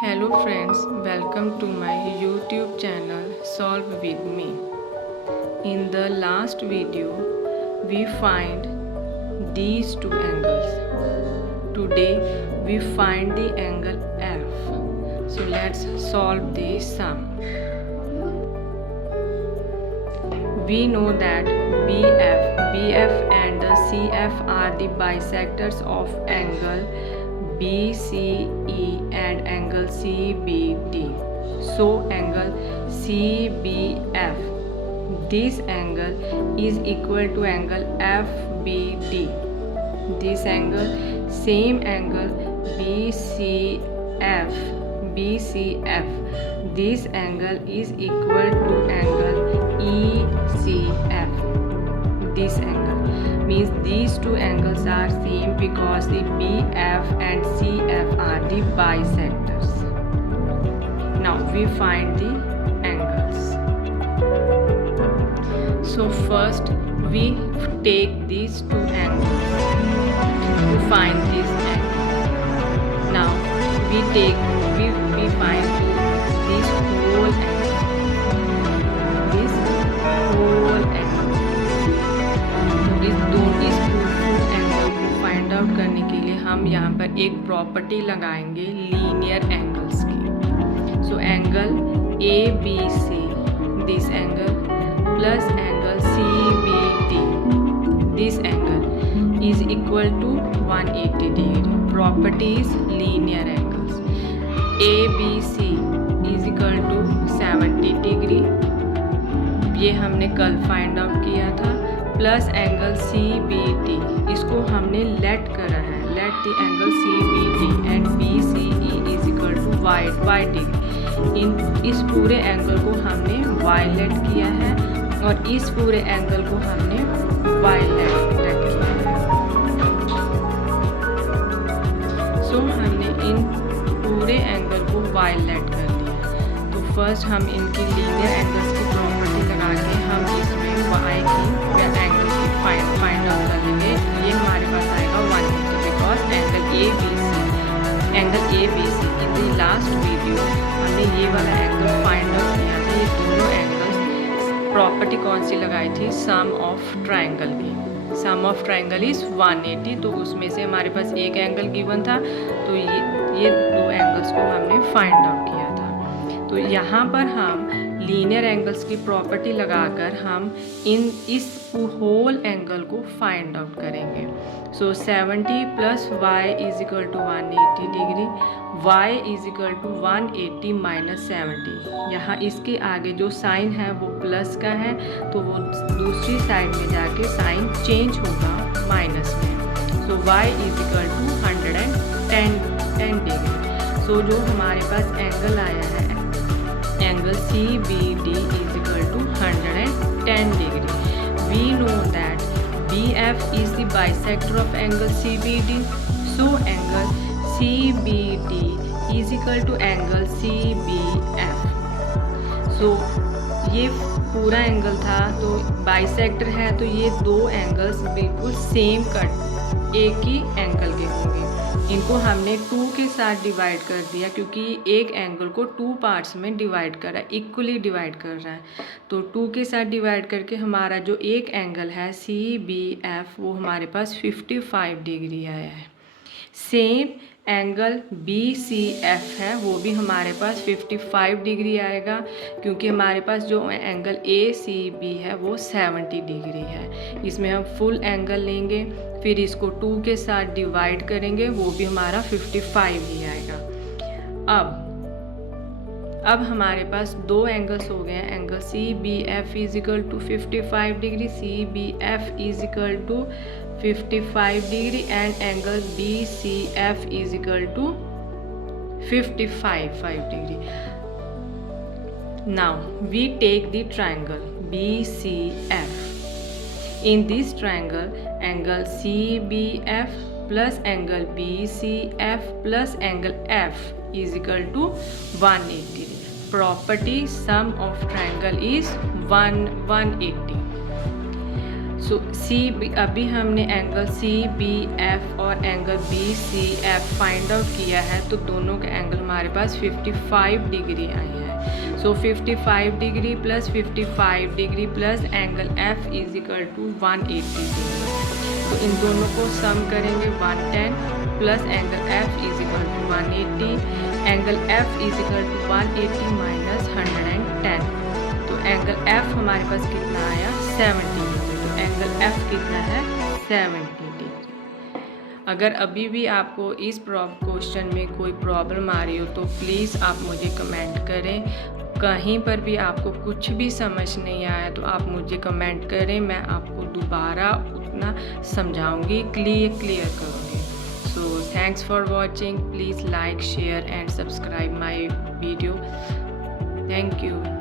Hello friends, welcome to my YouTube channel Solve with me. In the last video, we find these two angles. Today we find the angle F. So let's solve the sum. We know that BF and CF are the bisectors of angle BCE and angle CBD. So angle CBF, this angle is equal to angle FBD. This angle, same angle BCF, this angle is equal to angle ECF. This angle means these two angles are same because the BF and CF are the bisectors. Now we find the angles. So first we take these two angles to find this angle. Now we find this whole angle. This whole angle. इस angle को find out करने के लिए हम यहाँ पर एक property लगाएंगे लीनियर एंगल्स की. So angle ABC, this angle plus angle CBD, this angle is equal to 180 degree. Properties linear angles. ABC is equal to 70 degree. ये हमने कल फाइंड आउट किया था. प्लस एंगल CBD, इसको हमने लेट करा है. Let the angle CBD and BCE is equal to y degree. इस पूरे एंगल को हमने y लेट किया है और इस पूरे एंगल को हमने y लेट किया है. सो हमने इन पूरे एंगल को y लेट कर दिया. तो फर्स्ट हम इनकी लीनियर एंगल्स की प्रॉपर्टी लगा के हम इसमें y की एंगल की फाइंड आउट कर लेंगे. ये हमारे पास आएगा 180 because angle ABC in the last video हमने ये वाला एंगल फाइंड आउट किया था. ये दोनों एंगल्स प्रॉपर्टी कौन सी लगाई थी? सम ऑफ ट्राइंगल की. सम ऑफ ट्राइंगल इज 180. तो उसमें से हमारे पास एक एंगल गिवन था, तो ये दो एंगल्स को हमने फाइंड आउट किया था. तो यहाँ पर हम लीनियर एंगल्स की प्रॉपर्टी लगाकर हम इस होल एंगल को फाइंड आउट करेंगे. So 70 plus y is equal to 180 degree. y is equal to 180 minus 70. यहाँ इसके आगे जो साइन है वो प्लस का है, तो वो दूसरी साइड में जाके साइन चेंज होगा माइनस में. So y is equal to 110 degree. So जो हमारे पास एंगल आया है angle CBD is equal to 110 degree. We know that BF is the bisector of angle CBD. So angle CBD is equal to angle CBF. So ये पूरा angle था, तो bisector है, तो ये दो एंगल्स बिल्कुल सेम कट एक ही एंगल के होंगे. इनको हमने 2 के साथ डिवाइड कर दिया क्योंकि एक एंगल को 2 पार्ट्स में डिवाइड कर रहा है, इक्वली डिवाइड कर रहा है. तो 2 के साथ डिवाइड करके हमारा जो एक एंगल है CBF वो हमारे पास 55 डिग्री आया है. सेम एंगल BCF है, वो भी हमारे पास 55 डिग्री आएगा क्योंकि हमारे पास जो एंगल ACB है वो 70 डिग्री है. इसमें हम फुल एंगल लेंगे, फिर इसको 2 के साथ डिवाइड करेंगे, वो भी हमारा 55 ही आएगा. अब हमारे पास दो एंगल्स हो गए हैं. Angle CBF is equal to 55 degree, CBF is equal to 55 degree and angle BCF is equal to 55 degree. Now we take the triangle BCF. In this triangle, angle CBF plus angle BCF plus angle F is equal to 180. Property sum of triangle is 180. So अभी हमने angle C B F और angle B C F find out किया है, तो दोनों के angle हमारे पास 55 degree आए हैं। So 55 degree plus 55 degree plus angle F is equal to 180 degree. तो इन दोनों को सम करेंगे 110 plus angle F is equal to 180, angle F is equal to 180 minus 110। तो एंगल एफ हमारे पास कितना आया 70 डिग्री। तो एंगल एफ कितना है 70 डिग्री। अगर अभी भी आपको इस क्वेश्चन में कोई प्रॉब्लम आ रही हो तो प्लीज़ आप मुझे कमेंट करें। कहीं पर भी आपको कुछ भी समझ नहीं आया तो आप मुझे कमेंट करें, मैं आपको दोबारा उतना समझाऊंगी, क्लियर करूँगी। So thanks for watching. Please like share and subscribe my video. Thank you.